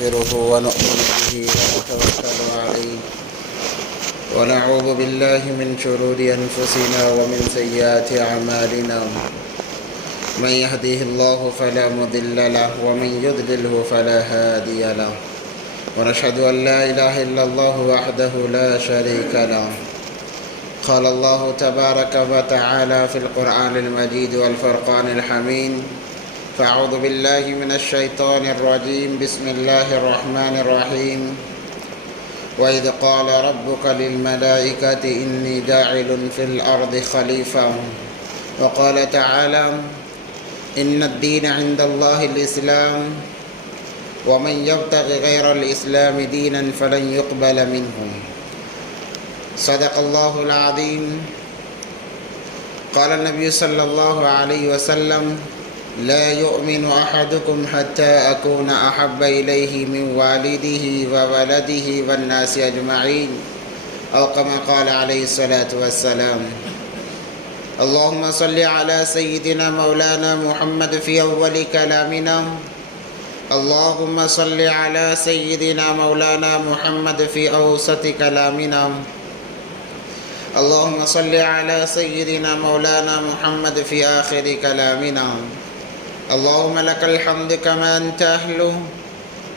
ونستغفره ونؤمن به ونتوكل عليه ونعوذ بالله من شرور أنفسنا ومن سيئات أعمالنا من يهده الله فلا مضل له ومن يضلله فلا هادي له ونشهد أن لا إله إلا الله وحده لا شريك له قال الله تبارك وتعالى في القرآن المجيد والفرقان الحميد فأعوذ بالله من الشيطان الرجيم بسم الله الرحمن الرحيم وإذ قال ربك للملائكة إني جاعل في الأرض خليفة وقال تعالى إن الدين عند الله الإسلام ومن يبتغ غير الإسلام دينا فلن يقبل منه صدق الله العظيم قال النبي صلى الله عليه وسلم لا يؤمن أحدكم حتى أكون أحب إليه من والده وولده والناس أجمعين أو كما قال عليه الصلاة والسلام اللهم صل على سيدنا مولانا محمد في أول كلامنا اللهم صل على سيدنا مولانا محمد في أوسط كلامنا اللهم صل على سيدنا مولانا محمد في آخر كلامنا اللهم لك الحمد كما أنت أهله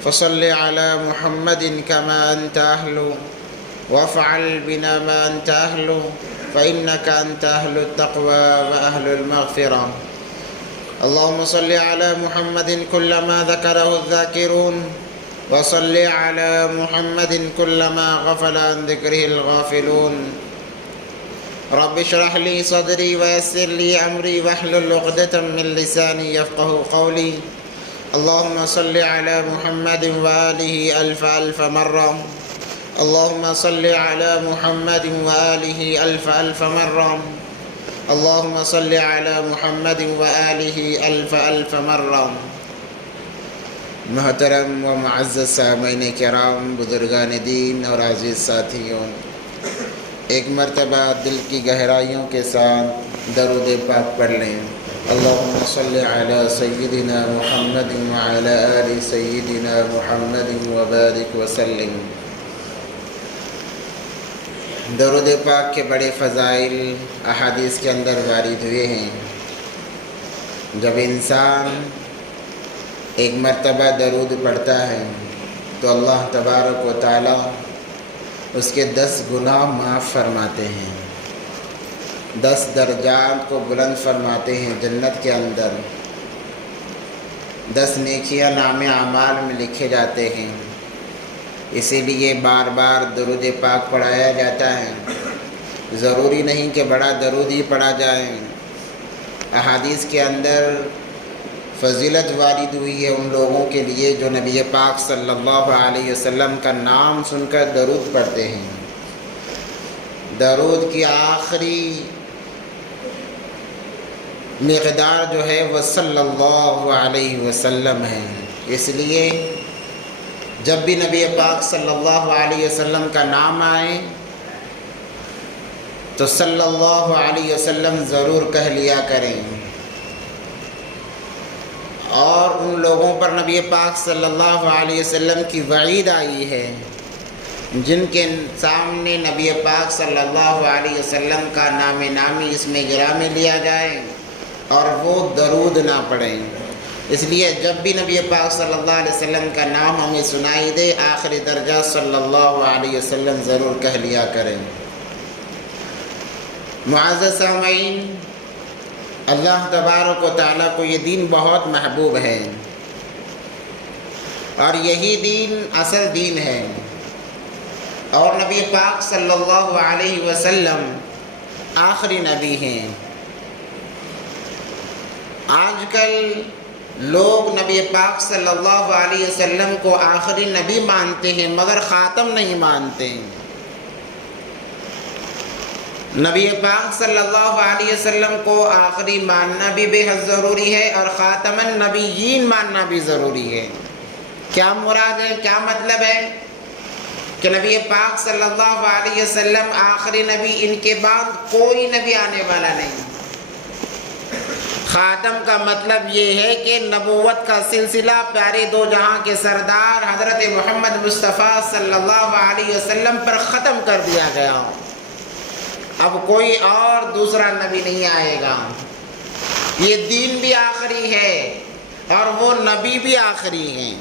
فصل على محمد كما أنت أهله وافعل بنا ما أنت أهله فإنك أنت أهل التقوى وأهل المغفرة اللهم صل على محمد كلما ذكره الذاكرون وصل على محمد كلما غفل عن ذكره الغافلون رب اشرح لي صدري ويسر لي أمري واحلل عقدة من لساني يفقه قولي اللهم صل على محمد وآله ألف ألف مرة اللهم صل على محمد وآله ألف ألف مرة اللهم صل على محمد وآله ألف ألف مرة محترم و معزز سامعین کرام، بزرگان دین اور عزیز ساتھیوں، ایک مرتبہ دل کی گہرائیوں کے ساتھ درود پاک پڑھ لیں۔ اللہم صل علی سیدنا محمد وعلی آل سیدنا محمد وبارک وسلم۔ درود پاک کے بڑے فضائل احادیث کے اندر وارد ہوئے ہیں۔ جب انسان ایک مرتبہ درود پڑھتا ہے تو اللہ تبارک و تعالی اس کے 10 گناہ معاف فرماتے ہیں، 10 درجات کو بلند فرماتے ہیں جنت کے اندر، 10 نیکیاں نام اعمال میں لکھے جاتے ہیں۔ اسی لیے بار بار درود پاک پڑھایا جاتا ہے، ضروری نہیں کہ بڑا درود ہی پڑھا جائے۔ احادیث کے اندر فضیلت وارد ہوئی ہے ان لوگوں کے لیے جو نبی پاک صلی اللہ علیہ وسلم کا نام سن کر درود پڑھتے ہیں۔ درود کی آخری مقدار جو ہے وہ صلی اللہ علیہ وسلم ہے۔ اس لیے جب بھی نبی پاک صلی اللہ علیہ وسلم کا نام آئے تو صلی اللہ علیہ وسلم ضرور کہہ لیا کریں، اور ان لوگوں پر نبی پاک صلی اللہ علیہ وسلم کی وعید آئی ہے جن کے سامنے نبی پاک صلی اللہ علیہ وسلم کا نام نامی اسم گرامی لیا جائے اور وہ درود نہ پڑھیں۔ اس لیے جب بھی نبی پاک صلی اللہ علیہ وسلم کا نام ہمیں سنائی دے آخری درجہ صلی اللہ علیہ وسلم ضرور کہہ لیا کریں۔ معزز سامعین، اللہ تبارک و تعالیٰ کو یہ دین بہت محبوب ہے اور یہی دین اصل دین ہے، اور نبی پاک صلی اللہ علیہ وسلم آخری نبی ہیں۔ آج کل لوگ نبی پاک صلی اللہ علیہ وسلم کو آخری نبی مانتے ہیں مگر خاتم نہیں مانتے۔ نبی پاک صلی اللہ علیہ وسلم کو آخری ماننا بھی بے حد ضروری ہے اور خاتم النبیین ماننا بھی ضروری ہے۔ کیا مراد ہے، کیا مطلب ہے کہ نبی پاک صلی اللہ علیہ وسلم آخری نبی، ان کے بعد کوئی نبی آنے والا نہیں۔ خاتم کا مطلب یہ ہے کہ نبوت کا سلسلہ پیارے دو جہاں کے سردار حضرت محمد مصطفیٰ صلی اللہ علیہ وسلم پر ختم کر دیا گیا. اب کوئی اور دوسرا نبی نہیں آئے گا. یہ دین بھی آخری ہے اور وہ نبی بھی آخری ہیں.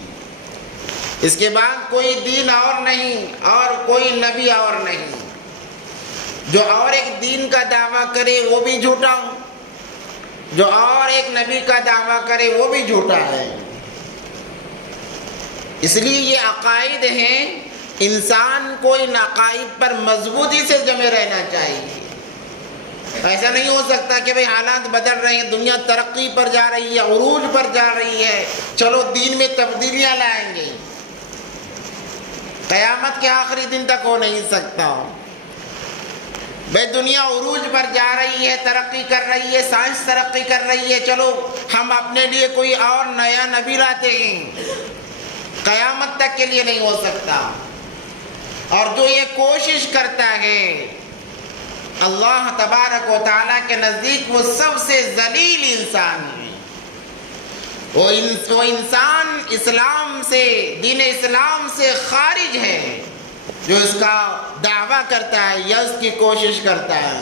اس کے بعد کوئی دین اور نہیں اور کوئی نبی اور نہیں. جو اور ایک دین کا دعویٰ کرے وہ بھی جھوٹا، جو اور ایک نبی کا دعویٰ کرے وہ بھی جھوٹا ہے. اس لیے یہ عقائد ہیں، انسان کو ان عقائد پر مضبوطی سے جمے رہنا چاہیے. ایسا نہیں ہو سکتا کہ بھئی حالات بدل رہے ہیں، دنیا ترقی پر جا رہی ہے، عروج پر جا رہی ہے، چلو دین میں تبدیلیاں لائیں گے. قیامت کے آخری دن تک ہو نہیں سکتا. بھئی دنیا عروج پر جا رہی ہے، ترقی کر رہی ہے، سائنس ترقی کر رہی ہے، چلو ہم اپنے لیے کوئی اور نیا نبی لاتے ہیں. قیامت تک کے لیے نہیں ہو سکتا. اور جو یہ کوشش کرتا ہے اللہ تبارک و تعالیٰ کے نزدیک وہ سب سے ذلیل انسان ہے. وہ انسان اسلام سے، دین اسلام سے خارج ہے جو اس کا دعویٰ کرتا ہے یا اس کی کوشش کرتا ہے.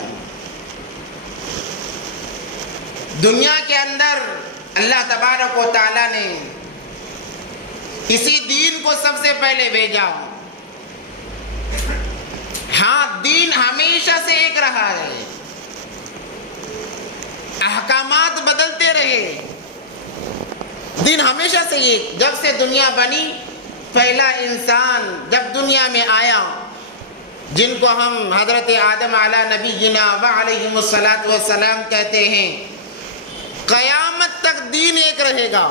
دنیا کے اندر اللہ تبارک و تعالیٰ نے اسی دین کو سب سے پہلے بھیجا. ہاں دین ہمیشہ سے ایک رہا ہے، احکامات بدلتے رہے، دین ہمیشہ سے ایک. جب سے دنیا بنی، پہلا انسان جب دنیا میں آیا جن کو ہم حضرت آدم علی نبینا وعلیہم الصلاۃ والسلام کہتے ہیں، قیامت تک دین ایک رہے گا،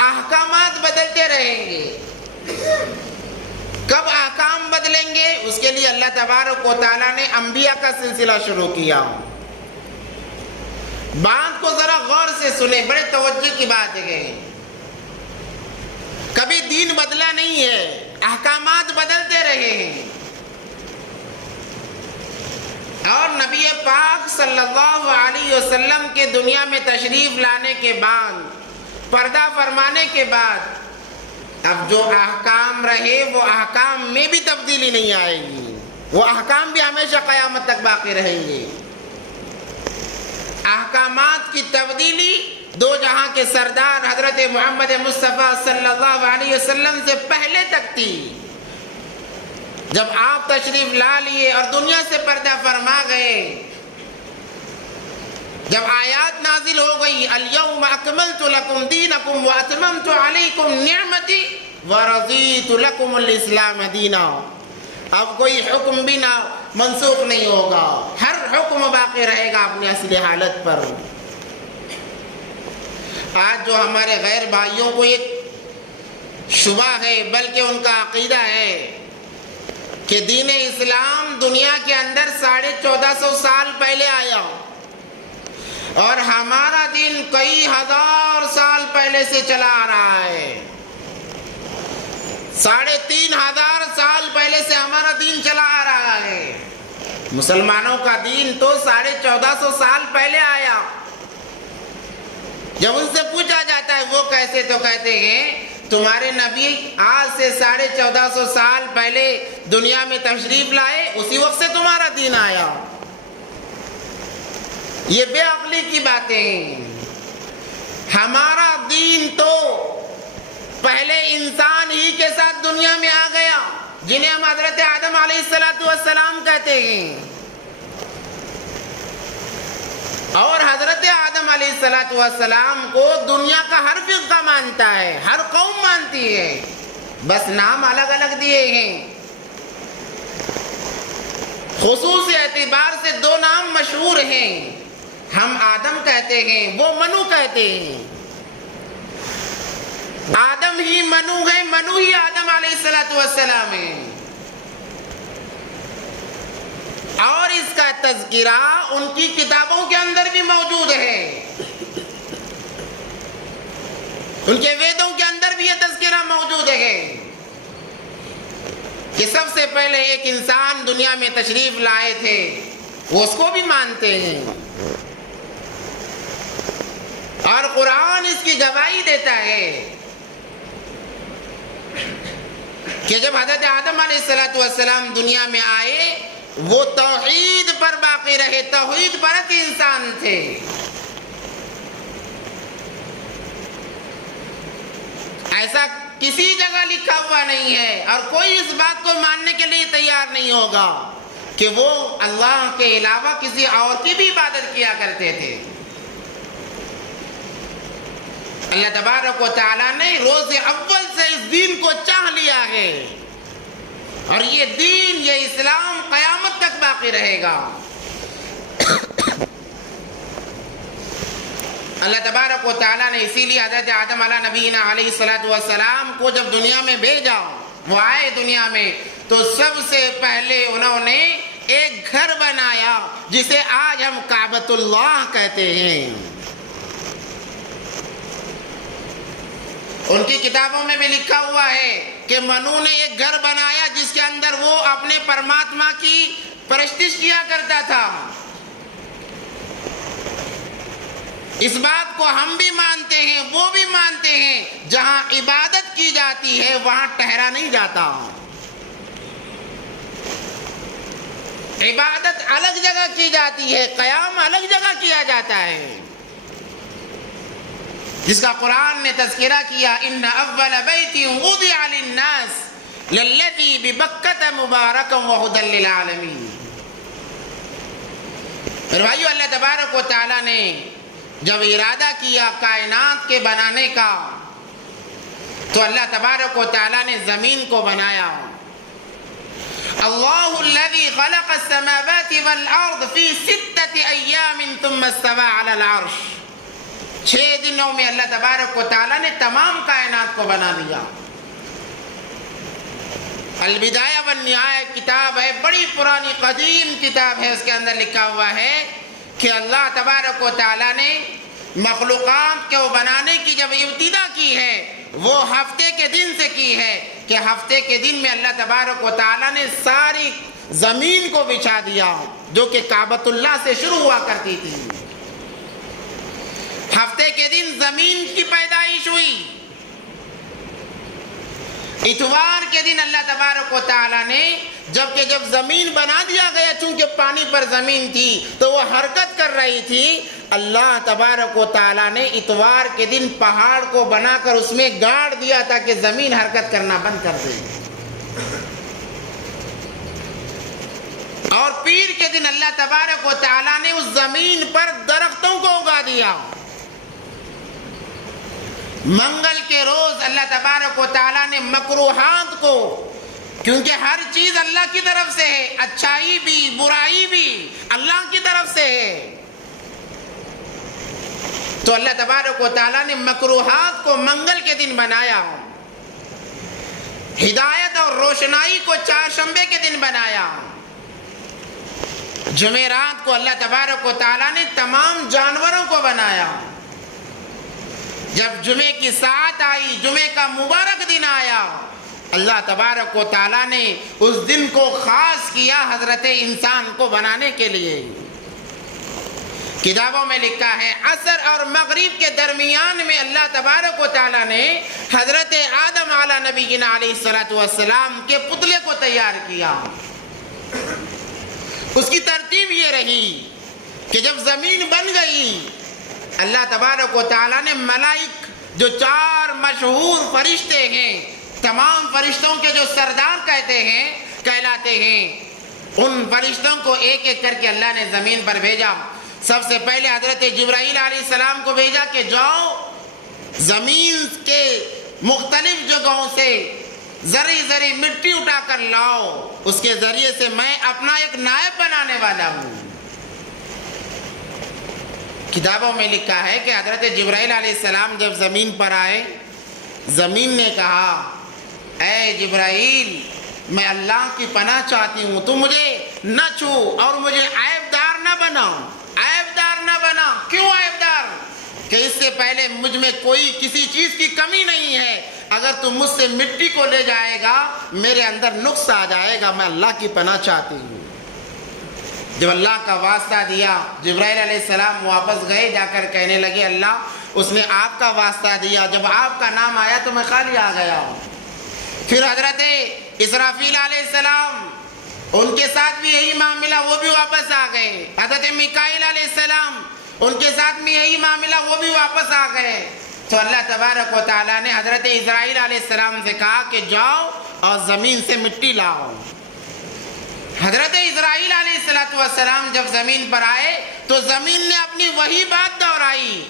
احکامات بدلتے رہیں گے. کب احکام بدلیں گے؟ اس کے لیے اللہ تبارک و تعالیٰ نے انبیاء کا سلسلہ شروع کیا. بات کو ذرا غور سے سنیں، بڑے توجہ کی بات ہے. کبھی دین بدلا نہیں ہے، احکامات بدلتے رہے ہیں. اور نبی پاک صلی اللہ علیہ وسلم کے دنیا میں تشریف لانے کے بعد، پردہ فرمانے کے بعد، اب جو احکام رہے وہ احکام میں بھی تبدیلی نہیں آئے گی. وہ احکام بھی ہمیشہ قیامت تک باقی رہیں گے. احکامات کی تبدیلی دو جہاں کے سردار حضرت محمد مصطفیٰ صلی اللہ علیہ وسلم سے پہلے تک تھی. جب آپ تشریف لا لیے اور دنیا سے پردہ فرما گئے، جب آیات نازل ہو گئی، الیوم اکملت لکم دینکم واتممت علیکم نعمتی ورضیت لکم الاسلام دینا، اب کوئی حکم بھی نہ منسوخ نہیں ہوگا، ہر حکم باقی رہے گا اپنی اصلی حالت پر. آج جو ہمارے غیر بھائیوں کو ایک شبہ ہے، بلکہ ان کا عقیدہ ہے کہ دین اسلام دنیا کے اندر 1450 سال پہلے آیا اور ہمارا دین کئی ہزار سال پہلے سے چلا آ رہا ہے. 3500 سال پہلے سے ہمارا دین چلا آ رہا ہے. مسلمانوں کا دین تو 1450 سال پہلے آیا. جب ان سے پوچھا جاتا ہے وہ کیسے، تو کہتے ہیں تمہارے نبی آج سے 1450 سال پہلے دنیا میں تشریف لائے، اسی وقت سے تمہارا دین آیا. یہ بے عقلی کی باتیں ہیں. ہمارا دین تو پہلے انسان ہی کے ساتھ دنیا میں آ گیا، جنہیں ہم حضرت آدم علیہ السلام کہتے ہیں. اور حضرت آدم علیہ السلام کو دنیا کا ہر فرقہ مانتا ہے، ہر قوم مانتی ہے، بس نام الگ الگ دیے ہیں. خصوصی اعتبار سے 2 نام مشہور ہیں. ہم آدم کہتے ہیں، وہ منو کہتے ہیں. آدم ہی منو ہے، منو ہی آدم علیہ السلام ہے. اور اس کا تذکرہ ان کی کتابوں کے اندر بھی موجود ہے، ان کے ویدوں کے اندر بھی یہ تذکرہ موجود ہے کہ سب سے پہلے ایک انسان دنیا میں تشریف لائے تھے، وہ اس کو بھی مانتے ہیں. اور قرآن اس کی گواہی دیتا ہے کہ جب حضرت آدم علیہ السلام دنیا میں آئے وہ توحید پر باقی رہے، توحید پرست انسان تھے۔ ایسا کسی جگہ لکھا ہوا نہیں ہے اور کوئی اس بات کو ماننے کے لیے تیار نہیں ہوگا کہ وہ اللہ کے علاوہ کسی اور کی بھی عبادت کیا کرتے تھے۔ اللہ تبارک و تعالیٰ نے روز اول سے اس دین کو چاہ لیا ہے اور یہ دین، یہ اسلام قیامت تک باقی رہے گا۔ اللہ تبارک و تعالیٰ نے اسی لیے حضرت آدم علیہ نبینا علیہ السلام کو جب دنیا میں بھیجا، وہ آئے دنیا میں تو سب سے پہلے انہوں نے ایک گھر بنایا جسے آج ہم کعبۃ اللہ کہتے ہیں۔ ان کی کتابوں میں بھی لکھا ہوا ہے کہ منو نے ایک گھر بنایا جس کے اندر وہ اپنے پرماتما کی پرستش کیا کرتا تھا۔ اس بات کو ہم بھی مانتے ہیں، وہ بھی مانتے ہیں، جہاں عبادت کی جاتی ہے وہاں ٹھہرا نہیں جاتا۔ عبادت الگ جگہ کی جاتی ہے، قیام الگ جگہ کیا جاتا ہے، جس کا قرآن نے تذکرہ کیا، ان اول بیت وضع للناس للذی ببکۃ مبارکا وہدی للعالمین۔ میرے بھائیو، اللہ تبارک و تعالیٰ نے جب ارادہ کیا کائنات کے بنانے کا تو اللہ تبارک و تعالیٰ نے زمین کو بنایا۔ اللہ الذی خلق السماوات والارض فی 6 ایام ثم استوى علی العرش۔ 6 دنوں میں اللہ تبارک و تعالیٰ نے تمام کائنات کو بنا دیا۔ البدایہ والنہایہ کتاب ہے، بڑی پرانی قدیم کتاب ہے، اس کے اندر لکھا ہوا ہے کہ اللہ تبارک و تعالیٰ نے مخلوقات کو بنانے کی جب ابتدا کی ہے وہ ہفتے کے دن سے کی ہے، کہ ہفتے کے دن میں اللہ تبارک و تعالیٰ نے ساری زمین کو بچھا دیا جو کہ کعبۃ اللہ سے شروع ہوا کرتی تھی۔ ہفتے کے دن زمین کی پیدائش ہوئی۔ اتوار کے دن اللہ تبارک و تعالیٰ نے جب زمین بنا دیا گیا، چونکہ پانی پر زمین تھی تو وہ حرکت کر رہی تھی، اللہ تبارک و تعالیٰ نے اتوار کے دن پہاڑ کو بنا کر اس میں گاڑ دیا تاکہ زمین حرکت کرنا بند کر دے۔ اور پیر کے دن اللہ تبارک و تعالیٰ نے اس زمین پر درختوں کو اگا دیا۔ منگل کے روز اللہ تبارک و تعالیٰ نے مکروہات کو، کیونکہ ہر چیز اللہ کی طرف سے ہے، اچھائی بھی برائی بھی اللہ کی طرف سے ہے، تو اللہ تبارک و تعالیٰ نے مکروہات کو منگل کے دن بنایا، ہدایت اور روشنائی کو چہارشنبے کے دن بنایا، جمعرات کو اللہ تبارک و تعالیٰ نے تمام جانوروں کو بنایا۔ جب جمعے کی ساعت آئی، جمعے کا مبارک دن آیا، اللہ تبارک و تعالیٰ نے اس دن کو خاص کیا حضرت انسان کو بنانے کے لیے۔ کتابوں میں لکھا ہے عصر اور مغرب کے درمیان میں اللہ تبارک و تعالیٰ نے حضرت آدم علیہ نبینا علیہ السلام کے پتلے کو تیار کیا۔ اس کی ترتیب یہ رہی کہ جب زمین بن گئی، اللہ تبارک و تعالیٰ نے ملائک جو 4 مشہور فرشتے ہیں، تمام فرشتوں کے جو سردار کہلاتے ہیں، ان فرشتوں کو ایک ایک کر کے اللہ نے زمین پر بھیجا۔ سب سے پہلے حضرت جبرائیل علیہ السلام کو بھیجا کہ جاؤ زمین کے مختلف جگہوں سے ذری مٹی اٹھا کر لاؤ، اس کے ذریعے سے میں اپنا ایک نائب بنانے والا ہوں۔ کتابوں میں لکھا ہے کہ حضرت جبرائیل علیہ السلام جب زمین پر آئے، زمین نے کہا اے جبرائیل، میں اللہ کی پناہ چاہتی ہوں، تو مجھے نہ چھو اور مجھے عیبدار نہ بنا۔ عیبدار نہ بنا، کیوں عیبدار؟ کہ اس سے پہلے مجھ میں کوئی کسی چیز کی کمی نہیں ہے، اگر تم مجھ سے مٹی کو لے جائے گا میرے اندر نقص آ جائے گا، میں اللہ کی پناہ چاہتی ہوں۔ جب اللہ کا واسطہ دیا، جبرائیل علیہ السلام واپس گئے، جا کر کہنے لگے اللہ اس نے آپ کا واسطہ دیا، جب آپ کا نام آیا تو میں خالی آ گیا ہوں۔ پھر حضرت اسرافیل علیہ السلام، ان کے ساتھ بھی یہی معاملہ، وہ بھی واپس آ گئے۔ حضرت میکائیل علیہ السلام، ان کے ساتھ بھی یہی معاملہ، وہ بھی واپس آ گئے۔ تو اللہ تبارک و تعالیٰ نے حضرت اسرائیل علیہ السلام سے کہا کہ جاؤ اور زمین سے مٹی لاؤ۔ حضرت اسرائیل علیہ السلام جب زمین پر آئے تو زمین نے اپنی وہی بات دہرائی۔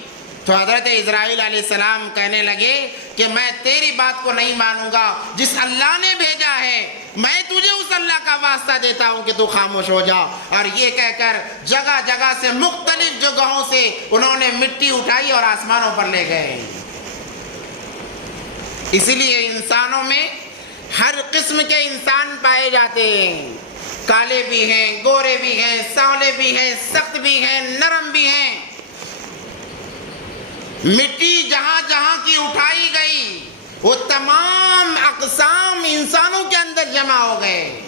تو حضرت اسرائیل علیہ السلام کہنے لگے کہ میں تیری بات کو نہیں مانوں گا، جس اللہ نے بھیجا ہے میں تجھے اس اللہ کا واسطہ دیتا ہوں کہ تو خاموش ہو جا۔ اور یہ کہہ کر جگہ جگہ سے، مختلف جگہوں سے انہوں نے مٹی اٹھائی اور آسمانوں پر لے گئے۔ اسی لیے انسانوں میں ہر قسم کے انسان پائے جاتے ہیں، کالے بھی ہیں، گورے بھی ہیں، سانولے بھی ہیں، سخت بھی ہیں، نرم بھی ہیں۔ مٹی جہاں جہاں کی اٹھائی گئی وہ تمام اقسام انسانوں کے اندر جمع ہو گئے۔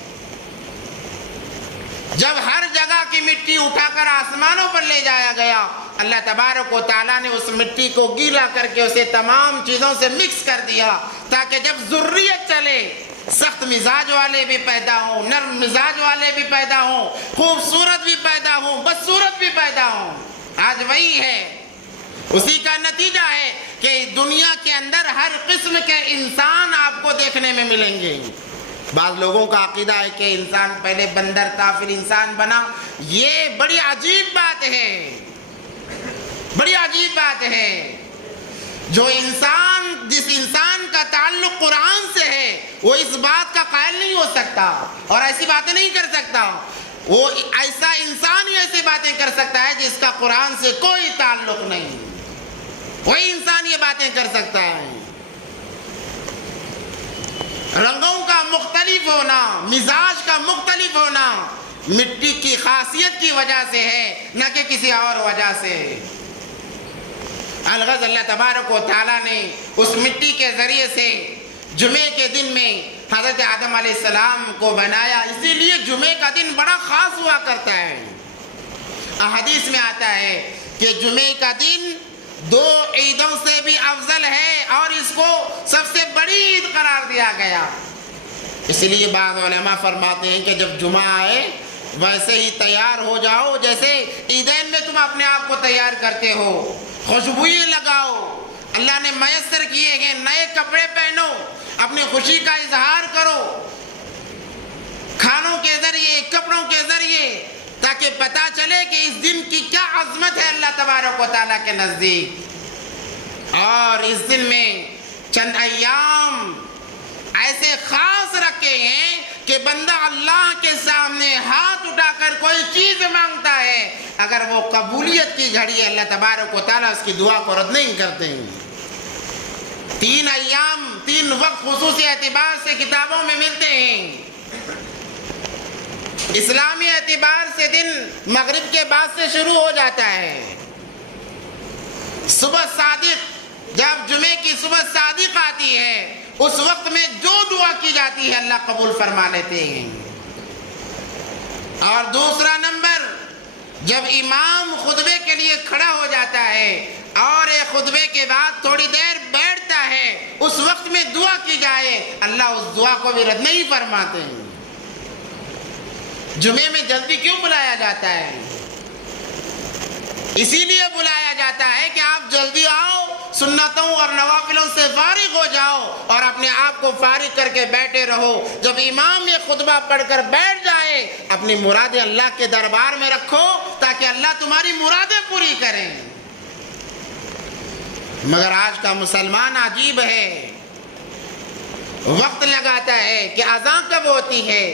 جب ہر جگہ کی مٹی اٹھا کر آسمانوں پر لے جایا گیا، اللہ تبارک و تعالیٰ نے اس مٹی کو گیلا کر کے اسے تمام چیزوں سے مکس کر دیا، تاکہ جب ذریت چلے سخت مزاج والے بھی پیدا ہوں، نرم مزاج والے بھی پیدا ہوں، خوبصورت بھی پیدا ہوں، بدصورت بھی پیدا ہوں۔ آج وہی ہے، اسی کا نتیجہ ہے کہ دنیا کے اندر ہر قسم کے انسان آپ کو دیکھنے میں ملیں گے۔ بعض لوگوں کا عقیدہ ہے کہ انسان پہلے بندر تھا پھر انسان بنا، یہ بڑی عجیب بات ہے، بڑی عجیب بات ہے۔ جو انسان، جس انسان کا تعلق قرآن سے ہے، وہ اس بات کا قائل نہیں ہو سکتا اور ایسی باتیں نہیں کر سکتا۔ وہ ایسا انسان ہی ایسی باتیں کر سکتا ہے جس کا قرآن سے کوئی تعلق نہیں، وہی انسان یہ باتیں کر سکتا ہے۔ رنگوں کا مختلف ہونا، مزاج کا مختلف ہونا مٹی کی خاصیت کی وجہ سے ہے، نہ کہ کسی اور وجہ سے۔ الغرض اللہ تبارک و تعالیٰ نے اس مٹی کے ذریعے سے جمعے کے دن میں حضرت آدم علیہ السلام کو بنایا، اسی لیے جمعے کا دن بڑا خاص ہوا کرتا ہے۔ احادیث میں آتا ہے کہ جمعے کا دن 2 عیدوں سے بھی افضل ہے اور اس کو سب سے بڑی عید قرار دیا گیا۔ اس لیے بعض علماء فرماتے ہیں کہ جب جمعہ آئے ویسے ہی تیار ہو جاؤ جیسے عیدین میں تم اپنے آپ کو تیار کرتے ہو، خوشبوئیں لگاؤ، اللہ نے میسر کیے ہیں، نئے کپڑے پہنو، اپنی خوشی کا اظہار کرو کھانوں کے ذریعے، کپڑوں کے ذریعے، تاکہ پتہ چلے کہ اس دن کی کیا عظمت ہے اللہ تبارک و تعالیٰ کے نزدیک۔ اور اس دن میں چند ایام ایسے خاص رکھے ہیں کہ بندہ اللہ کے سامنے ہاتھ اٹھا کر کوئی چیز مانگتا ہے، اگر وہ قبولیت کی گھڑی ہے اللہ تبارک و تعالیٰ اس کی دعا کو رد نہیں کرتے ہیں۔ 3 ایام 3 وقت خصوصی اعتبار سے کتابوں میں ملتے ہیں۔ اسلامی اعتبار سے دن مغرب کے بعد سے شروع ہو جاتا ہے۔ صبح صادق، جب جمعے کی صبح صادق آتی ہے اس وقت میں جو دعا کی جاتی ہے اللہ قبول فرما لیتے ہیں۔ اور دوسرا نمبر، جب امام خطبے کے لیے کھڑا ہو جاتا ہے اور ایک خطبے کے بعد تھوڑی دیر بیٹھتا ہے، اس وقت میں دعا کی جائے اللہ اس دعا کو بھی رد نہیں فرماتے ہیں۔ جمعے میں جلدی کیوں بلایا جاتا ہے؟ اسی لیے بلایا جاتا ہے کہ آپ جلدی آؤ، سنتوں اور نوافلوں سے فارغ ہو جاؤ اور اپنے آپ کو فارغ کر کے بیٹھے رہو۔ جب امام یہ خطبہ پڑھ کر بیٹھ جائے اپنی مرادیں اللہ کے دربار میں رکھو تاکہ اللہ تمہاری مرادیں پوری کریں۔ مگر آج کا مسلمان عجیب ہے، وقت لگاتا ہے کہ اذان کب ہوتی ہے،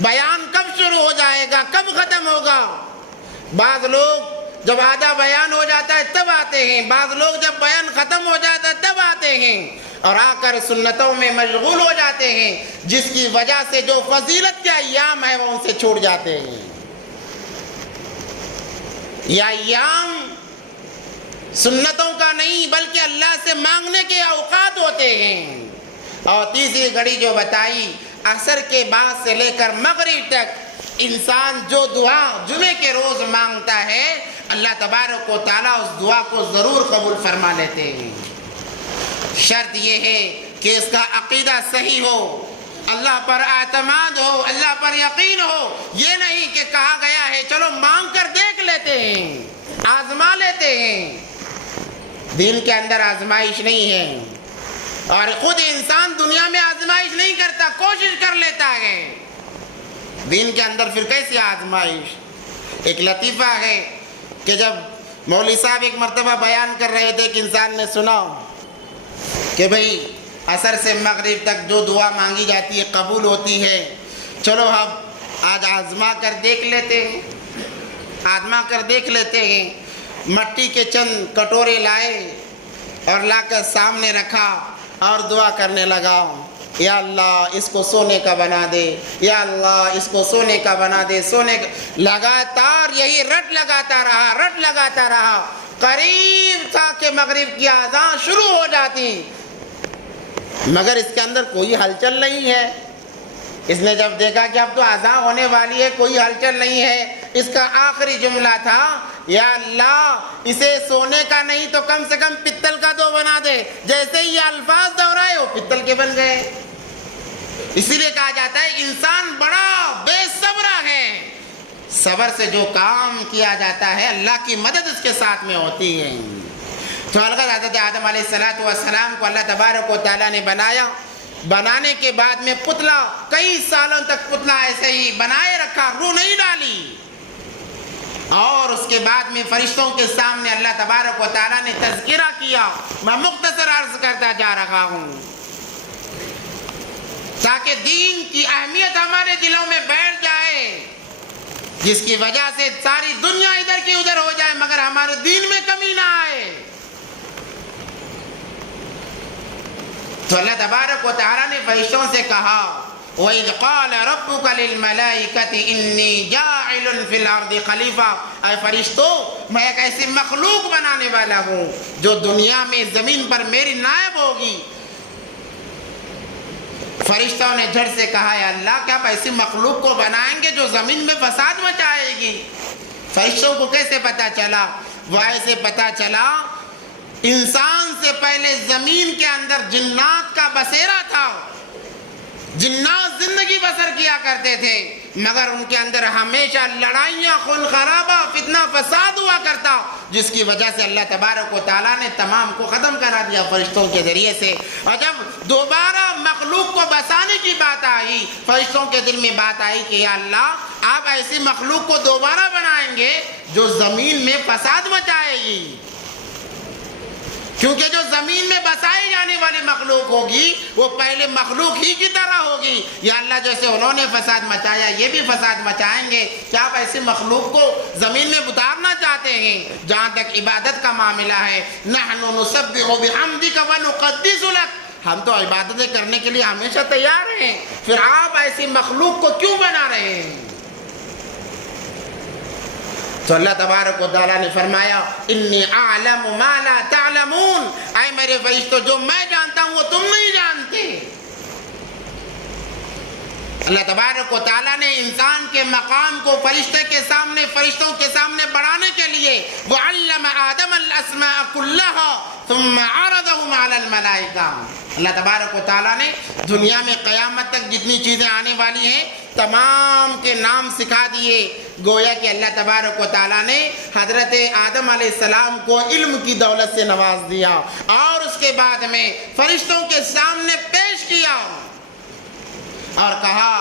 بیان کب شروع ہو جائے گا، کب ختم ہوگا۔ بعض لوگ جب آدھا بیان ہو جاتا ہے تب آتے ہیں، بعض لوگ جب بیان ختم ہو جاتا ہے تب آتے ہیں اور آ کر سنتوں میں مشغول ہو جاتے ہیں، جس کی وجہ سے جو فضیلت کے ایام ہیں وہ ان سے چھوٹ جاتے ہیں۔ یہ ایام سنتوں کا نہیں بلکہ اللہ سے مانگنے کے اوقات ہوتے ہیں۔ اور تیسری گھڑی جو بتائی، عصر کے بعد سے لے کر مغرب تک انسان جو دعا جمعے کے روز مانگتا ہے اللہ تبارک و تعالیٰ اس دعا کو ضرور قبول فرما لیتے ہیں۔ شرط یہ ہے کہ اس کا عقیدہ صحیح ہو، اللہ پر اعتماد ہو، اللہ پر یقین ہو۔ یہ نہیں کہ کہا گیا ہے چلو مانگ کر دیکھ لیتے ہیں، آزما لیتے ہیں۔ دین کے اندر آزمائش نہیں ہے، اور خود انسان دنیا میں آزمائش نہیں کرتا، کوشش کر لیتا ہے۔ دین کے اندر پھر کیسی آزمائش؟ ایک لطیفہ ہے کہ جب مولوی صاحب ایک مرتبہ بیان کر رہے تھے کہ انسان نے سنا کہ بھئی عصر سے مغرب تک جو دعا مانگی جاتی ہے قبول ہوتی ہے، چلو ہم آج آزما کر دیکھ لیتے ہیں، آزما کر دیکھ لیتے ہیں۔ مٹی کے چند کٹورے لائے اور لا کر سامنے رکھا اور دعا کرنے لگا، یا اللہ اس کو سونے کا بنا دے، یا اللہ اس کو سونے کا بنا دے، سونے کا۔ لگاتار یہی رٹ لگاتا رہا، قریب تھا کہ مغرب کی اذان شروع ہو جاتی، مگر اس کے اندر کوئی ہلچل نہیں ہے۔ اس نے جب دیکھا کہ اب تو اذان ہونے والی ہے، کوئی ہلچل نہیں ہے، اس کا آخری جملہ تھا، یا اللہ اسے سونے کا نہیں تو کم سے کم پتل کا دو بنا دے۔ جیسے ہی یہ الفاظ دہرائے وہ پتل کے بن گئے۔ اسی لیے کہا جاتا ہے انسان بڑا بے صبر ہے، صبر سے جو کام کیا جاتا ہے اللہ کی مدد اس کے ساتھ میں ہوتی ہے۔ تو حضرت آدم علیہ السلام کو اللہ تبارک و تعالیٰ نے بنایا، بنانے کے بعد میں پتلا، کئی سالوں تک پتلا ایسے ہی بنائے رکھا، روح نہیں ڈالی، اور اس کے بعد میں فرشتوں کے سامنے اللہ تبارک و تعالیٰ نے تذکرہ کیا۔ میں مختصر عرض کرتا جا رہا ہوں تاکہ دین کی اہمیت ہمارے دلوں میں بیٹھ جائے، جس کی وجہ سے ساری دنیا ادھر کی ادھر ہو جائے مگر ہمارے دین میں کمی نہ آئے۔ تو اللہ تبارک و تعالیٰ نے فرشتوں سے کہا، وَإِذْ قَالَ رَبُّكَ لِلْمَلَائِكَةِ إِنِّي جَاعِلٌ فِي الْأَرْضِ خَلِيفَةً، اے فرشتوں میں ایک ایسی مخلوق بنانے والا ہوں جو دنیا میں زمین پر میری نائب ہوگی۔ فرشتوں نے جھٹ سے کہا، یا اللہ کیا آپ ایسی مخلوق کو بنائیں گے جو زمین میں فساد مچائے گی؟ فرشتوں کو کیسے پتا چلا؟ وہ ایسے پتا چلا انسان سے پہلے زمین کے اندر جنات کا بسیرا تھا، جنات زندگی بسر کیا کرتے تھے، مگر ان کے اندر ہمیشہ لڑائیاں، خون خرابہ، فتنہ فساد ہوا کرتا، جس کی وجہ سے اللہ تبارک و تعالیٰ نے تمام کو ختم کرا دیا فرشتوں کے ذریعے سے۔ اور جب دوبارہ مخلوق کو بسانے کی بات آئی، فرشتوں کے دل میں بات آئی کہ یا اللہ آپ ایسی مخلوق کو دوبارہ بنائیں گے جو زمین میں فساد مچائے گی، کیونکہ جو زمین میں بسائی جانے والی مخلوق ہوگی وہ پہلے مخلوق ہی کی طرح ہوگی۔ یا اللہ جیسے انہوں نے فساد مچایا یہ بھی فساد مچائیں گے، کیا آپ ایسی مخلوق کو زمین میں اتارنا چاہتے ہیں؟ جہاں تک عبادت کا معاملہ ہے، نحن نسبح بحمدک ونقدس لک، ہم تو عبادتیں کرنے کے لیے ہمیشہ تیار ہیں، پھر آپ ایسی مخلوق کو کیوں بنا رہے ہیں؟ تو اللہ تبارک و تعالیٰ نے فرمایا، انی اعلم ما لا تعلمون، اے میرے فرشتوں جو میں جانتا ہوں وہ تم نہیں جانتے۔ اللہ تبارک و تعالیٰ نے انسان کے مقام کو فرشتوں کے سامنے بڑھانے کے لیے وَعَلَّمَ آدَمَ الْأَسْمَاءَ كُلَّهَا ثُمَّ عَرَضَهُمْ عَلَى الْمَلَائِكَةِ، اللہ تبارک و تعالیٰ نے دنیا میں قیامت تک جتنی چیزیں آنے والی ہیں تمام کے نام سکھا دیے۔ گویا کہ اللہ تبارک و تعالیٰ نے حضرت آدم علیہ السلام کو علم کی دولت سے نواز دیا، اور اس کے بعد میں فرشتوں کے سامنے پیش کیا اور کہا،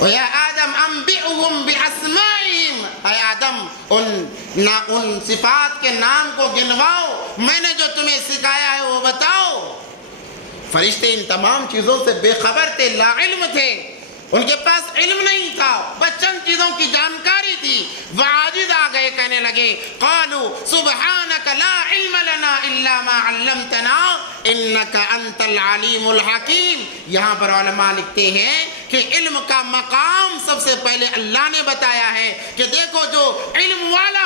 وَيَا آدَمْ أَنْبِئُهُمْ بِأَسْمَائِهِمْ، اے آدم ان صفات کے نام کو گنواؤ، میں نے جو تمہیں سکھایا ہے وہ بتاؤ۔ فرشتے ان تمام چیزوں سے بے خبر تھے، لا علم تھے، ان کے پاس علم نہیں تھا، بس چند چیزوں کی جانکاری تھی۔ وعاجز آ گئے، کہنے لگے، قالوا سبحانک لا علم لنا الا ما علمتنا انک انت العلیم الحکیم۔ یہاں پر علماء لکھتے ہیں کہ علم کا مقام سب سے پہلے اللہ نے بتایا ہے کہ دیکھو جو علم والا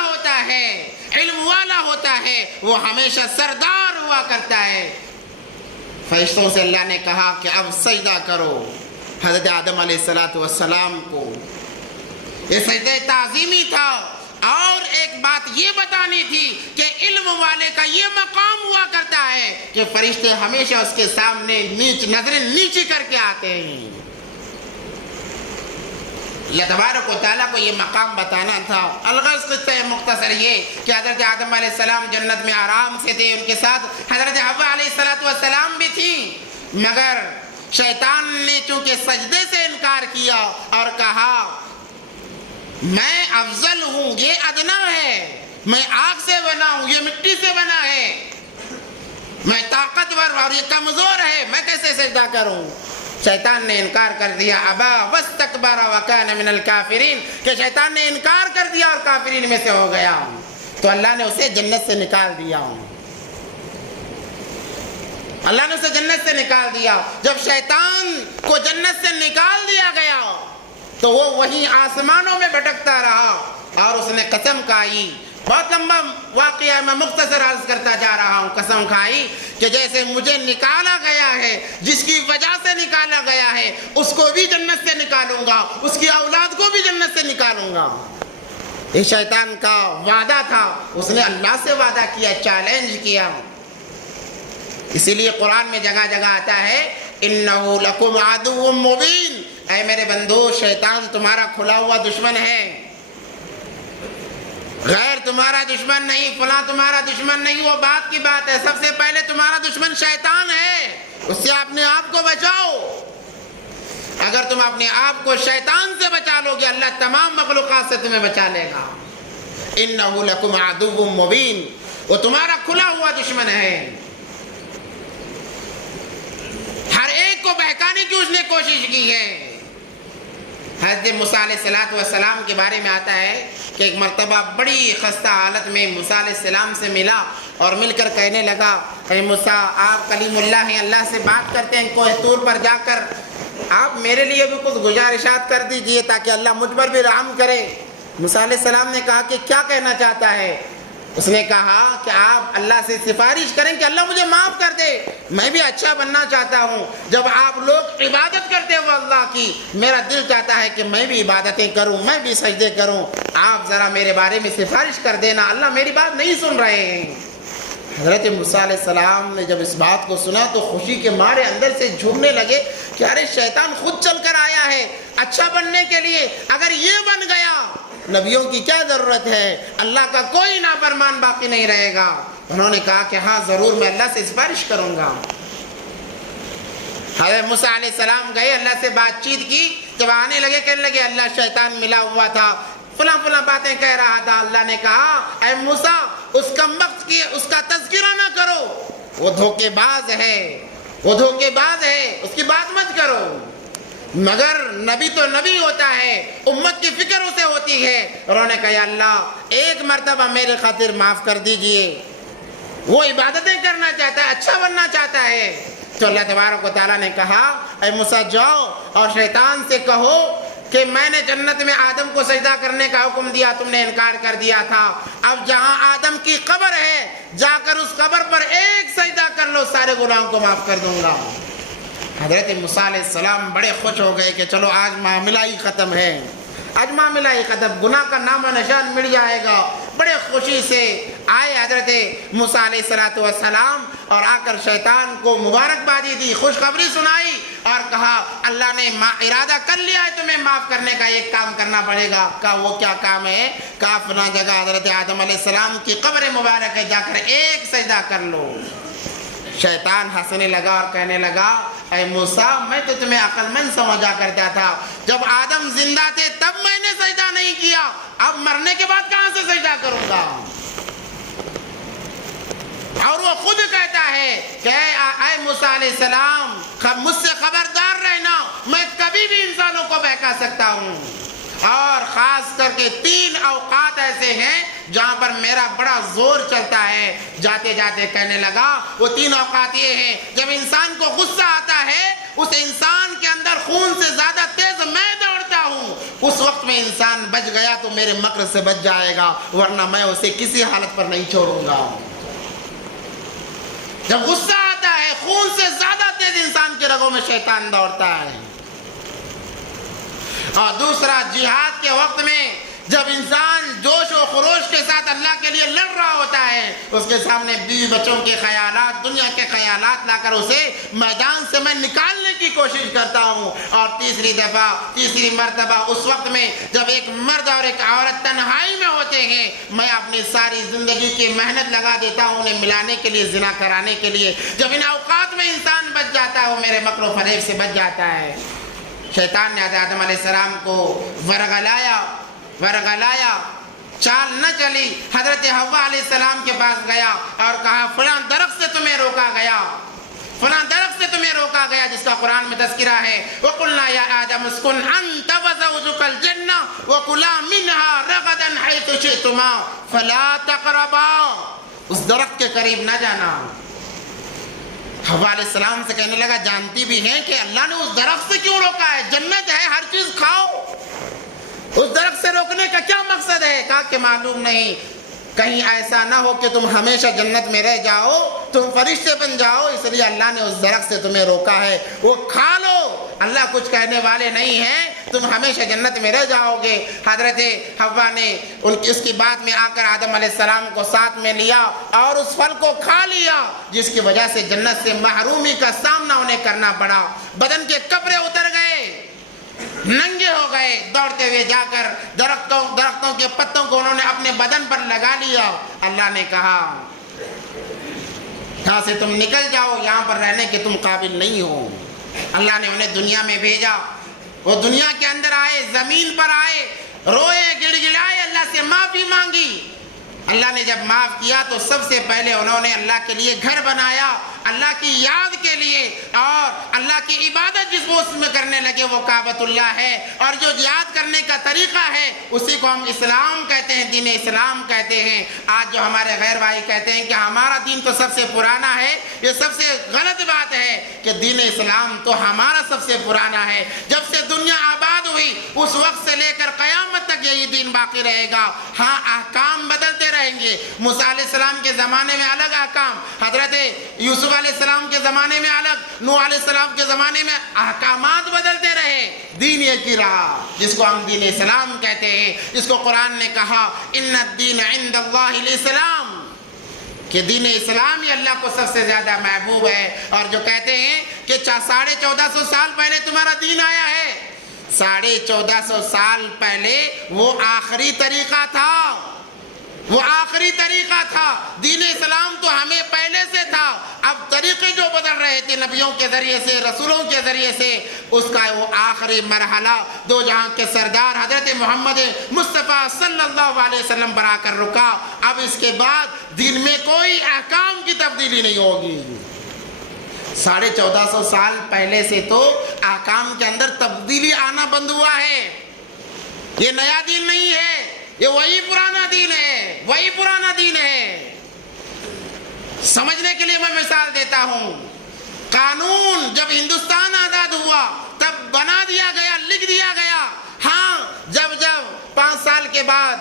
ہوتا ہے وہ ہمیشہ سردار ہوا کرتا ہے۔ فرشتوں سے اللہ نے کہا کہ اب سجدہ کرو۔ حضرت آدم علیہ السلام کو۔ یہ سجدہ تعظیمی تھا۔ اور ایک بات یہ بتانی تھی کہ علم والے کا یہ مقام ہوا کرتا ہے کہ فرشتے ہمیشہ اس کے سامنے نظریں نیچی کر کے آتے ہیں۔ اللہ تبارک و تعالیٰ کو یہ مقام بتانا تھا۔ الغرض قصہ مختصر یہ کہ حضرت آدم علیہ السلام جنت میں آرام سے تھے، ان کے ساتھ حضرت حوا علیہ السلام بھی تھیں، مگر شیطان نے چونکہ سجدے سے انکار کیا اور کہا میں افضل ہوں، یہ ادنا ہے، میں آگ سے بنا ہوں، یہ مٹی سے بنا ہے، میں طاقتور اور یہ کمزور ہے، میں کیسے سجدہ کروں؟ شیطان نے انکار کر دیا، ابا واستکبر وکان من الکافرین، کہ شیطان نے انکار کر دیا اور کافرین میں سے ہو گیا، تو اللہ نے اسے جنت سے نکال دیا۔ اللہ نے اسے جنت سے نکال دیا۔ جب شیطان کو جنت سے نکال دیا گیا تو وہ وہیں آسمانوں میں بھٹکتا رہا اور اس نے قسم کھائی، بہت لمبا واقعہ، میں مختصر عرض کرتا جا رہا ہوں، قسم کھائی کہ جیسے مجھے نکالا گیا ہے، جس کی وجہ سے نکالا گیا ہے، اس کو بھی جنت سے نکالوں گا، اس کی اولاد کو بھی جنت سے نکالوں گا۔ یہ شیطان کا وعدہ تھا، اس نے اللہ سے وعدہ کیا، چیلنج کیا۔ اسی لیے قرآن میں جگہ جگہ آتا ہے اِنَّهُ لَكُمْ عَدُوٌّ مُّبِينٌ، اے میرے بندو شیطان تمہارا کھلا ہوا دشمن ہے، غیر تمہارا دشمن نہیں، فلاں تمہارا دشمن نہیں، وہ بات کی بات ہے، سب سے پہلے تمہارا دشمن شیطان ہے، اس سے اپنے آپ کو بچاؤ۔ اگر تم اپنے آپ کو شیطان سے بچا لو گے، اللہ تمام مخلوقات سے تمہیں بچا لے گا۔ اِنَّهُ لَكُمْ عَدُوٌّ مُّبِينٌ، وہ تمہارا کھلا ہوا دشمن ہے۔ ہر ایک کو بہکانے کی اس نے کوشش کی ہے۔ حضرت موسیٰ علیہ السلام کے بارے میں آتا ہے کہ ایک مرتبہ بڑی خستہ حالت میں موسیٰ علیہ السلام سے ملا اور مل کر کہنے لگا، اے موسیٰ آپ کلیم اللہ ہیں، اللہ سے بات کرتے ہیں، کوہ طور پر جا کر آپ میرے لیے بھی کچھ گزارشات کر دیجئے تاکہ اللہ مجھ پر بھی رحم کرے۔ موسیٰ علیہ السلام نے کہا کہ کیا کہنا چاہتا ہے؟ اس نے کہا کہ آپ اللہ سے سفارش کریں کہ اللہ مجھے معاف کر دے، میں بھی اچھا بننا چاہتا ہوں، جب آپ لوگ عبادت کرتے ہو اللہ کی، میرا دل چاہتا ہے کہ میں بھی عبادتیں کروں، میں بھی سجدے کروں، آپ ذرا میرے بارے میں سفارش کر دینا، اللہ میری بات نہیں سن رہے ہیں۔ حضرت موسیٰ علیہ السلام نے جب اس بات کو سنا تو خوشی کے مارے اندر سے جھومنے لگے کہ ارے شیطان خود چل کر آیا ہے اچھا بننے کے لیے، اگر یہ بن گیا نبیوں کی کیا ضرورت ہے، اللہ کا کوئی نافرمان باقی نہیں رہے گا۔ انہوں نے کہا کہ ہاں ضرور میں اللہ سے سفارش کروں گا۔ حضرت موسیٰ علیہ السلام گئے، اللہ سے بات چیت کی، جب آنے لگے کہنے لگے اللہ شیطان ملا ہوا تھا، فلاں فلاں باتیں کہہ رہا تھا۔ اللہ نے کہا اے موسیٰ اس کمبخت کی اس کا تذکرہ نہ کرو، وہ دھوکے باز ہے، وہ دھوکے باز ہے، اس کی بات مت کرو، مگر نبی تو نبی ہوتا ہے، امت کی فکر اسے ہوتی ہے۔ انہوں نے کہا یا اللہ ایک مرتبہ میرے خاطر معاف کر دیجئے، وہ عبادتیں کرنا چاہتا ہے، اچھا بننا چاہتا ہے۔ تو اللہ تبارک و تعالیٰ نے کہا اے موسیٰ جاؤ اور شیطان سے کہو کہ میں نے جنت میں آدم کو سجدہ کرنے کا حکم دیا، تم نے انکار کر دیا تھا، اب جہاں آدم کی قبر ہے جا کر اس قبر پر ایک سجدہ کر لو، سارے گناہوں کو معاف کر دوں گا۔ حضرت موسیٰ علیہ السلام بڑے خوش ہو گئے کہ چلو آج معاملہ ہی ختم ہے، آج معاملہ ہی ختم، گناہ کا نام و نشان مل جائے گا۔ بڑے خوشی سے آئے حضرت موسیٰ علیہ السلام اور آ کر شیطان کو مبارکبادی دی، خوشخبری سنائی اور کہا اللہ نے ارادہ کر لیا ہے تمہیں معاف کرنے کا، ایک کام کرنا پڑے گا۔ کہا وہ کیا کام ہے؟ کہا فلاں جگہ حضرت آدم علیہ السلام کی قبر مبارک ہے، جا کر ایک سجدہ کر لو۔ شیطان ہنسنے لگا اور کہنے لگا اے موسیٰ میں تو تمہیں عقل مند سمجھا کرتا تھا، جب آدم زندہ تھے تب میں نے سجدہ نہیں کیا، اب مرنے کے بعد کہاں سے سجدہ کروں گا؟ اور وہ خود کہتا ہے کہ اے موسیٰ علیہ السلام مجھ سے خبردار رہنا، میں کبھی بھی انسانوں کو بہکا سکتا ہوں، اور خاص کر کے 3 اوقات ایسے ہیں جہاں پر میرا بڑا زور چلتا ہے۔ جاتے جاتے کہنے لگا وہ 3 اوقات یہ ہیں جب انسان کو غصہ آتا ہے، اس انسان کے اندر خون سے زیادہ تیز میں دوڑتا ہوں، اس وقت میں انسان بچ گیا تو میرے مکر سے بچ جائے گا، ورنہ میں اسے کسی حالت پر نہیں چھوڑوں گا۔ جب غصہ آتا ہے خون سے زیادہ تیز انسان کے رگوں میں شیطان دوڑتا ہے۔ اور دوسرا جہاد کے وقت میں جب انسان جوش و خروش کے ساتھ اللہ کے لیے لڑ رہا ہوتا ہے، اس کے سامنے بیوی بچوں کے خیالات، دنیا کے خیالات لا کر اسے میدان سے میں نکالنے کی کوشش کرتا ہوں۔ اور تیسری مرتبہ اس وقت میں جب ایک مرد اور ایک عورت تنہائی میں ہوتے ہیں، میں اپنی ساری زندگی کی محنت لگا دیتا ہوں انہیں ملانے کے لیے، زنا کرانے کے لیے۔ جب ان اوقات میں انسان بچ جاتا ہے، وہ میرے مکر و فریب سے بچ جاتا ہے۔ شیطان نے حضرت آدم علیہ السلام کو ورغلایا، چال نہ چلی، حضرت حوا علیہ السلام کے پاس گیا اور کہا فلاں درخت سے تمہیں روکا گیا، فلاں درخت سے تمہیں روکا گیا، جس کا قرآن میں تذکرہ ہے وَقُلْنَا يَا آدَمُ اسْكُنْ أَنْتَ وَزَوْجُكَ الْجَنَّةَ وَكُلَا مِنْهَا رَغَدًا حَيْثُ شِئْتُمَا فَلَا تَقْرَبَا، اس درخت کے قریب نہ جانا۔ حوا علیہ السلام سے کہنے لگا جانتی بھی ہیں کہ اللہ نے اس درخت سے کیوں روکا ہے؟ جنت ہے، ہر چیز کھاؤ، اس درخت سے روکنے کا کیا مقصد ہے؟ کہا کہ معلوم نہیں، کہیں ایسا نہ ہو کہ تم ہمیشہ جنت میں رہ جاؤ، تم فرشتے بن جاؤ، اس لیے اللہ نے اس درخت سے تمہیں روکا ہے، وہ کھا لو، اللہ کچھ کہنے والے نہیں ہیں، تم ہمیشہ جنت میں رہ جاؤ گے۔ حضرت حوا نے اس کی بات میں آ کر آدم علیہ السلام کو ساتھ میں لیا اور اس پھل کو کھا لیا، جس کی وجہ سے جنت سے محرومی کا سامنا انہیں کرنا پڑا، بدن کے کپڑے اتر گئے، ننگے ہو گئے، دوڑتے ہوئے جا کر درختوں کے پتوں کو انہوں نے اپنے بدن پر لگا لیا۔ اللہ نے کہا یہاں سے تم نکل جاؤ، یہاں پر رہنے کے تم قابل نہیں ہو۔ اللہ نے انہیں دنیا میں بھیجا، وہ دنیا کے اندر آئے، زمین پر آئے، روئے، گڑ گڑائے، اللہ سے معافی مانگی۔ اللہ نے جب معاف کیا تو سب سے پہلے انہوں نے اللہ کے لیے گھر بنایا، اللہ کی یاد کے لیے، اور اللہ کی عبادت جس وہ اس میں کرنے لگے وہ کعبۃ اللہ ہے، اور جو یاد کرنے کا طریقہ ہے اسی کو ہم اسلام کہتے ہیں، دین اسلام کہتے ہیں۔ آج جو ہمارے غیر بھائی کہتے ہیں کہ ہمارا دین تو سب سے پرانا ہے، یہ سب سے غلط بات ہے کہ دین اسلام تو ہمارا سب سے پرانا ہے۔ جب سے دنیا آباد ہوئی اس وقت سے لے کر قیامت تک یہی دین باقی رہے گا۔ ہاں احکام بدلتے رہیں گے، موسیٰ علیہ السلام کے زمانے میں الگ احکام، حضرت یوسف علیہ السلام کے زمانے میں الگ، نوح علیہ السلام کے زمانے میں احکامات بدلتے رہے، دین ایک ہی رہا، جس کو ہم دین اسلام کہتے ہیں، جس کو قرآن نے کہا ان الدین عند اللہ الاسلام، کہ دین اسلام ہی اللہ کو سب سے زیادہ محبوب ہے۔ اور جو کہتے ہیں کہ 1450 سال پہلے تمہارا دین آیا ہے، 1450 سال پہلے وہ آخری طریقہ تھا، وہ آخری طریقہ تھا، دین اسلام تو ہمیں پہلے سے تھا، اب طریقے جو بدل رہے تھے نبیوں کے ذریعے سے، رسولوں کے ذریعے سے، اس کا وہ آخری مرحلہ دو جہاں کے سردار حضرت محمد مصطفیٰ صلی اللہ علیہ وسلم پر آ کر رکا۔ اب اس کے بعد دین میں کوئی احکام کی تبدیلی نہیں ہوگی۔ 1450 سال پہلے سے تو احکام کے اندر تبدیلی آنا بند ہوا ہے، یہ نیا دین نہیں ہے، یہ وہی پرانا دین ہے، وہی پرانا دین ہے۔ سمجھنے کے لیے میں مثال دیتا ہوں، قانون جب ہندوستان آزاد ہوا تب بنا دیا گیا، لکھ دیا گیا، ہاں جب 5 سال کے بعد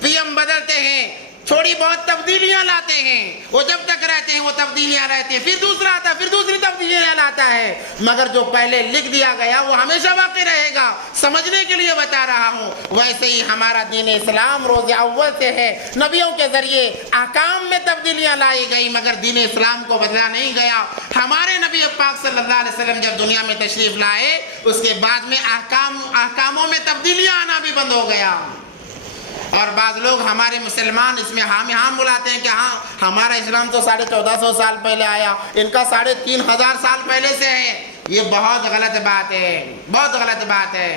پی ایم بدلتے ہیں، تھوڑی بہت تبدیلیاں لاتے ہیں، وہ جب تک رہتے ہیں وہ تبدیلیاں رہتی ہیں، پھر دوسرا آتا ہے، پھر دوسری تبدیلیاں لاتا ہے، مگر جو پہلے لکھ دیا گیا وہ ہمیشہ باقی رہے گا۔ سمجھنے کے لیے بتا رہا ہوں، ویسے ہی ہمارا دین اسلام روز اول سے ہے، نبیوں کے ذریعے احکام میں تبدیلیاں لائی گئی مگر دین اسلام کو بدلا نہیں گیا۔ ہمارے نبی پاک صلی اللہ علیہ وسلم جب دنیا میں تشریف لائے اس کے بعد میں احکاموں میں تبدیلیاں آنا بھی بند ہو گیا۔ اور بعض لوگ ہمارے مسلمان اس میں ہاں بلاتے ہیں کہ ہاں ہمارا اسلام تو 1450 سال پہلے آیا، ان کا 3500 سال پہلے سے ہے۔ یہ بہت غلط بات ہے، بہت غلط بات ہے۔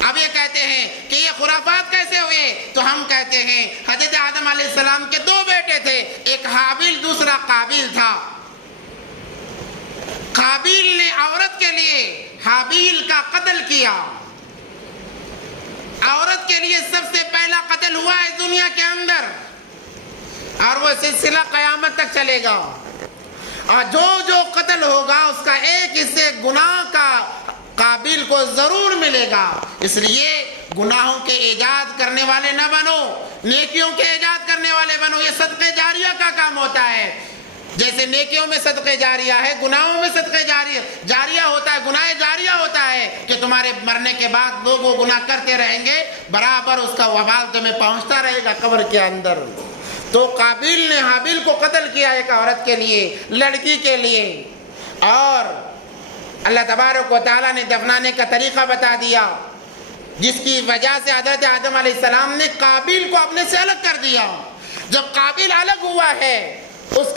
اب یہ کہتے ہیں کہ یہ خرافات کیسے ہوئے، تو ہم کہتے ہیں حضرت آدم علیہ السلام کے 2 بیٹے تھے، ایک حابیل دوسرا قابیل تھا۔ قابیل نے عورت کے لیے حابیل کا قتل کیا، عورت کے لیے سب سے پہلا قتل ہوا ہے دنیا کے اندر، اور وہ سلسلہ قیامت تک چلے گا، اور جو قتل ہوگا اس کا ایک حصے گناہ کا قابیل کو ضرور ملے گا۔ اس لیے گناہوں کے ایجاد کرنے والے نہ بنو، نیکیوں کے ایجاد کرنے والے بنو۔ یہ صدقہ جاریہ کا کام ہوتا ہے، جیسے نیکیوں میں صدقہ جاریہ ہے، گناہوں میں صدقہ جاریہ ہوتا ہے، گناہ جاریہ ہوتا ہے۔ کہ تمہارے مرنے کے بعد لوگ وہ گناہ کرتے رہیں گے، برابر اس کا وبال تمہیں پہنچتا رہے گا قبر کے اندر۔ تو قابیل نے حابیل کو قتل کیا ایک عورت کے لیے، لڑکی کے لیے، اور اللہ تبارک و تعالیٰ نے دفنانے کا طریقہ بتا دیا، جس کی وجہ سے حضرت آدم علیہ السلام نے قابیل کو اپنے سے الگ کر دیا۔ جب قابیل الگ ہوا ہے، اس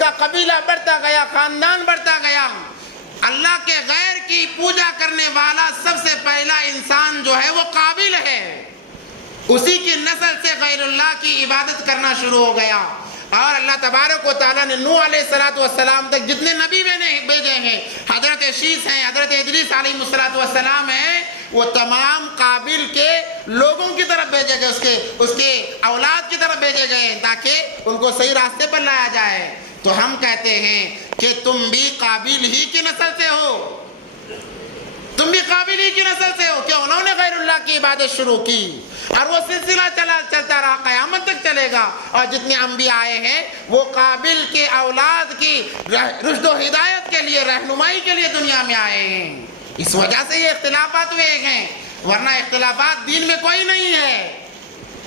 کا قبیلہ بڑھتا گیا، خاندان بڑھتا گیا۔ اللہ کے غیر کی پوجا کرنے والا سب سے پہلا انسان جو ہے وہ قابیل ہے، اسی کی نسل سے غیر اللہ کی عبادت کرنا شروع ہو گیا۔ اور اللہ تبارک و تعالیٰ نے نوح علیہ السلام تک جتنے نبی بھیجے ہیں، حضرت شیس ہیں، حضرت ادریس علیہ السلام ہیں، وہ تمام قابیل کے لوگوں کی طرف بھیجے گئے، اس کے اولاد کی طرف بھیجے گئے تاکہ ان کو صحیح راستے پر لایا جائے۔ تو ہم کہتے ہیں کہ تم بھی قابیل ہی کی نسل سے ہو، تم بھی قابیل ہی کی نسل سے ہو کہ انہوں نے غیر اللہ کی عبادت شروع کی، اور وہ سلسلہ چلتا رہا، قیامت تک چلے گا۔ اور جتنے انبیاء آئے ہیں وہ قابیل کے اولاد کی رشد و ہدایت کے لیے، رہنمائی کے لیے دنیا میں آئے ہیں۔ اس وجہ سے یہ اختلافات ہوئے ہیں، ورنہ اختلافات دین میں کوئی نہیں ہے۔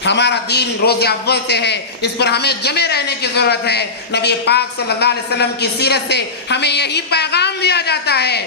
ہمارا دین روز اول سے ہے، اس پر ہمیں جمے رہنے کی ضرورت ہے۔ نبی پاک صلی اللہ علیہ وسلم کی سیرت سے ہمیں یہی پیغام دیا جاتا ہے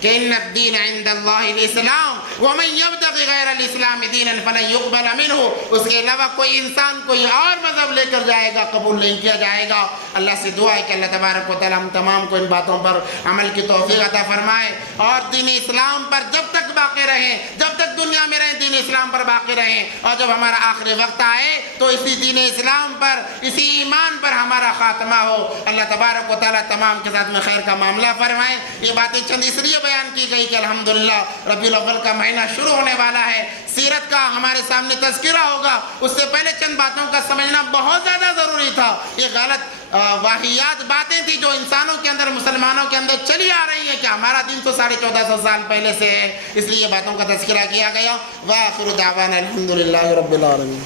کہ ان الدین عند اللہ الاسلام ومن یبتغی غیر الاسلام دینا فلن یقبل منہ۔ اس کے علاوہ کوئی انسان کوئی اور مذہب لے کر جائے گا، قبول نہیں کیا جائے گا۔ اللہ سے دعا ہے کہ اللہ تبارک و تعالی ہم تمام کو ان باتوں پر عمل کی توفیق عطا فرمائے، اور دین اسلام پر جب تک باقی رہیں، جب تک دنیا میں رہیں دین اسلام پر باقی رہیں، اور جب ہمارا آخری وقت آئے تو اسی دین اسلام پر، اسی ایمان پر ہمارا خاتمہ ہو۔ اللہ تبارک و تعالی تمام کے ساتھ میں خیر کا معاملہ فرمائے۔ یہ باتیں چند اس لیے بیان کی گئی کہ الحمدللہ ربیع الاول کا مہینہ شروع ہونے والا ہے، سیرت کا ہمارے سامنے تذکرہ ہوگا۔ اس سے پہلے چند باتوں کا سمجھنا بہت زیادہ ضروری تھا۔ یہ غلط واہیات باتیں تھی جو انسانوں کے اندر، مسلمانوں کے اندر چلی آ رہی ہیں کہ ہمارا دین تو 1450 سال پہلے سے ہے، اس لیے باتوں کا تذکرہ کیا گیا۔ وآخر دعوانا الحمدللہ رب العالمین۔